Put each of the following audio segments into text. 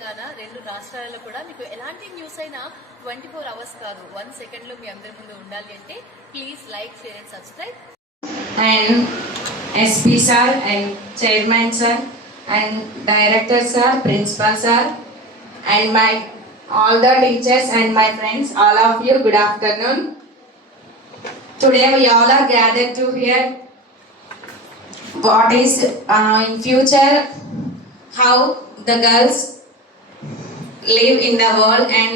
తెలంగాణ రెండు రాష్ట్రాలలో కూడా మీకు ఎలాంటి న్యూస్ అయినా 24 hours కాదు 1 సెకండ్లో మీ అందరి ముందు ఉండాలి అంటే please like share and subscribe. And SP sir and chairman sir and director sir, principal sir and my all the teachers and my friends, all of you, good afternoon. Today we all are gathered to hear what is in future how the girls live in the world, and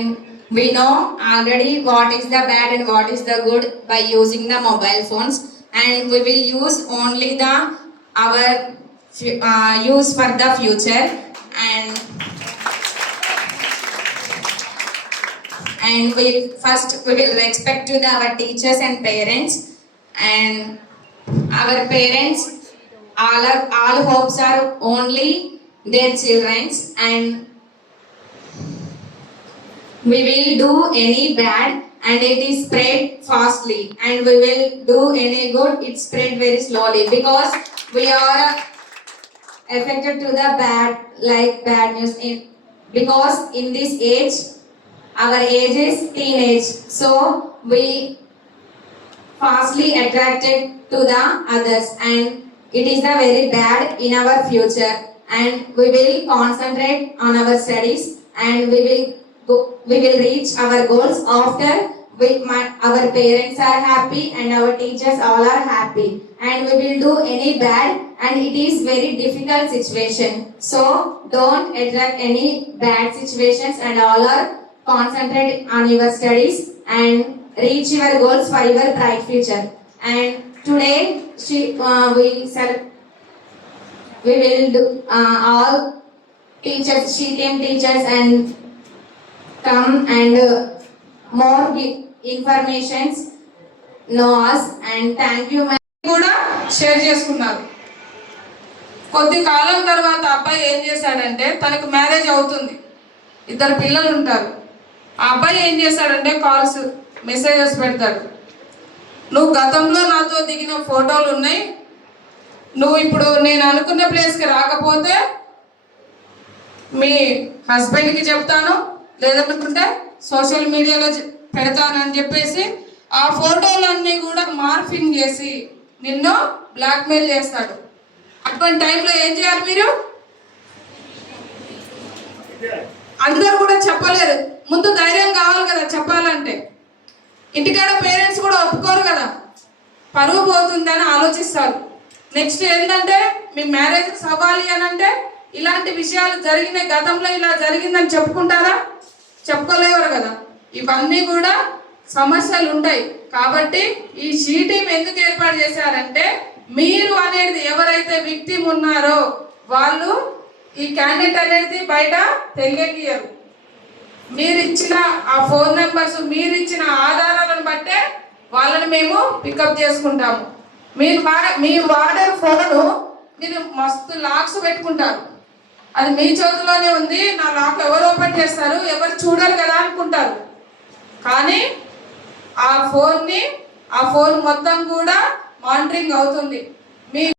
we know already what is the bad and what is the good by using the mobile phones, and we will use only the our use for the future, and we will respect to our teachers and parents, and our parents all hopes are only their children's, and we will do any bad and it is spread fastly, and we will do any good, it spread very slowly, because we are affected to the bad, like bad news because in this age our age is teenage, so we fastly attracted to the others, and it is the very bad in our future, and we will concentrate on our studies, and we will reach our goals after our parents are happy and our teachers all are happy, and we will do any bad, and it is very difficult situation, so don't attract any bad situations, and all are concentrate on your studies and reach your goals for your bright future. And today we will do all teachers, team teachers, and come and more informations know us, and thank you ma'am. కూడా షేర్ చేసుకున్నారు. కొద్ది కాలం తర్వాత అబ్బాయి ఏం చేశాడంటే, తనకు మ్యారేజ్ అవుతుంది, 2 పిల్లలు ఉంటారు. ఆ అబ్బాయి ఏం చేశాడంటే కాల్స్ మెసేజెస్ పెడతాడు, నువ్వు గతంలో నాతో దిగిన ఫోటోలు ఉన్నాయి, నువ్వు ఇప్పుడు నేను అనుకున్న ప్లేస్కి రాకపోతే మీ హస్బెండ్కి చెప్తాను, లేదనుకుంటే సోషల్ మీడియాలో పెడతానని చెప్పేసి ఆ ఫోటోలన్నీ కూడా మార్ఫింగ్ చేసి నిన్ను బ్లాక్మెయిల్ చేస్తాడు. అటువంటి టైంలో ఏం చేయాలి మీరు? అందరూ కూడా చెప్పలేరు, ముందు ధైర్యం కావాలి కదా చెప్పాలంటే. ఇంటికాడ పేరెంట్స్ కూడా ఒప్పుకోరు కదా, పరువు పోతుందని ఆలోచిస్తారు. నెక్స్ట్ ఏంటంటే, మీ మ్యారేజ్ అవ్వాలి అని అంటే ఇలాంటి విషయాలు జరిగినాయి, గతంలో ఇలా జరిగిందని చెప్పుకుంటారా? చెప్పుకోలేవారు కదా. ఇవన్నీ కూడా సమస్యలు ఉంటాయి. కాబట్టి ఈ షీ టీం ఎందుకు ఏర్పాటు చేశారంటే, మీరు అనేది ఎవరైతే విక్టిమ్ ఉన్నారో వాళ్ళు ఈ క్యాండిడేట్ అనేది బయట తెలియనియరు. మీరు ఇచ్చిన ఆ ఫోన్ నెంబర్స్, మీరు ఇచ్చిన ఆధారాలను బట్టే వాళ్ళని మేము పికప్ చేసుకుంటాము. మీరు వాడే ఫోను మీరు మస్తు లాక్స్ పెట్టుకుంటారు, అది మీ చేతిలోనే ఉంది, నా లాక్ ఎవరు ఓపెన్ చేస్తారు, ఎవరు చూడరు కదా అనుకుంటారు. కానీ ఆ ఫోన్ మొత్తం కూడా మానిటరింగ్ అవుతుంది.